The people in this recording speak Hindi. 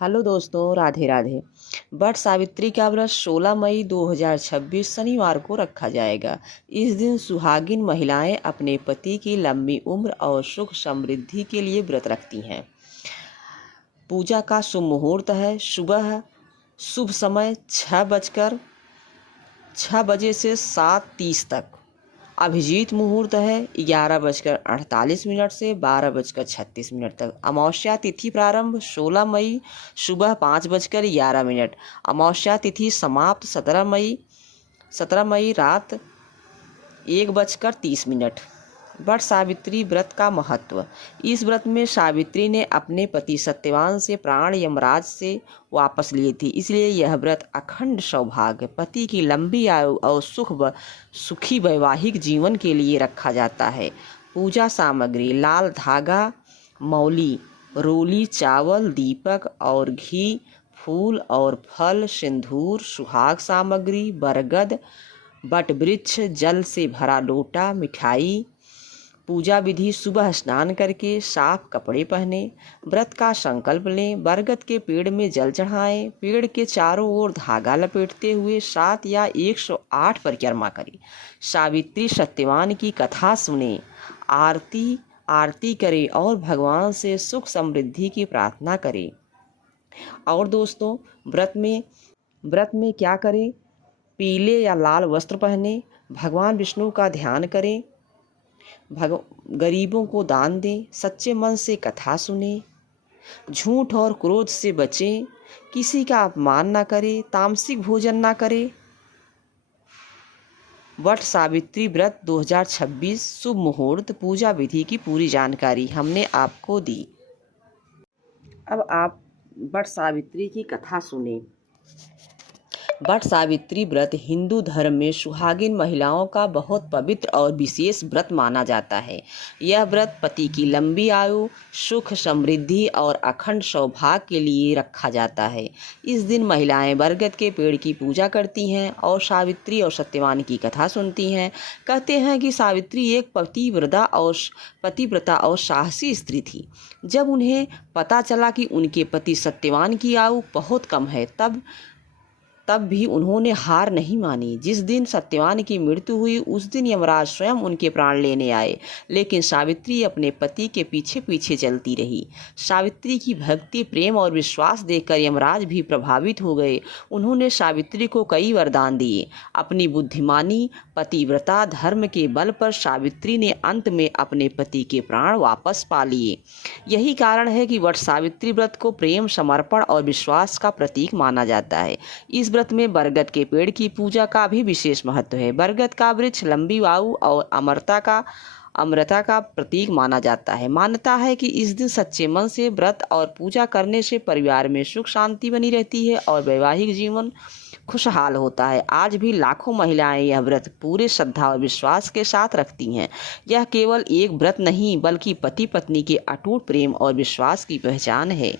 हेलो दोस्तों, राधे राधे। वट सावित्री का व्रत 16 मई 2026 शनिवार को रखा जाएगा। इस दिन सुहागिन महिलाएं अपने पति की लंबी उम्र और सुख समृद्धि के लिए व्रत रखती हैं। पूजा का शुभ मुहूर्त है सुबह शुभ समय 6 बजे से 7:30 तक। अभिजीत मुहूर्त है 11:48 से 12:36 तक। अमावस्या तिथि प्रारंभ 16 मई सुबह 5:11। अमावस्या तिथि समाप्त 17 मई रात 1:30। वट सावित्री व्रत का महत्व। इस व्रत में सावित्री ने अपने पति सत्यवान से प्राण यमराज से वापस लिए थे, इसलिए यह व्रत अखंड सौभाग्य, पति की लंबी आयु और सुखी वैवाहिक जीवन के लिए रखा जाता है। पूजा सामग्री: लाल धागा, मौली, रोली, चावल, दीपक और घी, फूल और फल, सिंदूर, सुहाग सामग्री, बरगद, बट वृक्ष, जल से भरा लोटा, मिठाई। पूजा विधि: सुबह स्नान करके साफ कपड़े पहने, व्रत का संकल्प लें, बरगद के पेड़ में जल चढ़ाएं, पेड़ के चारों ओर धागा लपेटते हुए 7 या 108 परिक्रमा करें। सावित्री सत्यवान की कथा सुने, आरती करें और भगवान से सुख समृद्धि की प्रार्थना करें। और दोस्तों, व्रत में क्या करें? पीले या लाल वस्त्र पहने, भगवान विष्णु का ध्यान करें, गरीबों को दान दें, सच्चे मन से कथा सुने, झूठ और क्रोध से बचें, किसी का अपमान ना करें, तामसिक भोजन ना करें। वट सावित्री व्रत 2026 शुभ मुहूर्त, पूजा विधि की पूरी जानकारी हमने आपको दी। अब आप वट सावित्री की कथा सुने। वट सावित्री व्रत हिंदू धर्म में सुहागिन महिलाओं का बहुत पवित्र और विशेष व्रत माना जाता है। यह व्रत पति की लंबी आयु, सुख समृद्धि और अखंड सौभाग्य के लिए रखा जाता है। इस दिन महिलाएं बरगद के पेड़ की पूजा करती हैं और सावित्री और सत्यवान की कथा सुनती हैं। कहते हैं कि सावित्री एक पतिव्रता और साहसी स्त्री थी। जब उन्हें पता चला कि उनके पति सत्यवान की आयु बहुत कम है, तब भी उन्होंने हार नहीं मानी। जिस दिन सत्यवान की मृत्यु हुई उस दिन यमराज स्वयं उनके प्राण लेने आए, लेकिन सावित्री अपने पति के पीछे पीछे चलती रही। सावित्री की भक्ति, प्रेम और विश्वास देखकर यमराज भी प्रभावित हो गए। उन्होंने सावित्री को कई वरदान दिए। अपनी बुद्धिमानी, पतिव्रता, धर्म के बल पर सावित्री ने अंत में अपने पति के प्राण वापस पा लिए। यही कारण है कि वट सावित्री व्रत को प्रेम, समर्पण और विश्वास का प्रतीक माना जाता है। इस व्रत में बरगद के पेड़ की पूजा का भी विशेष महत्व है। बरगद का वृक्ष लंबी आयु और अमरता का प्रतीक माना जाता है। मान्यता है कि इस दिन सच्चे मन से व्रत और पूजा करने से परिवार में सुख शांति बनी रहती है और वैवाहिक जीवन खुशहाल होता है। आज भी लाखों महिलाएं यह व्रत पूरे श्रद्धा और विश्वास के साथ रखती हैं। यह केवल एक व्रत नहीं बल्कि पति पत्नी के अटूट प्रेम और विश्वास की पहचान है।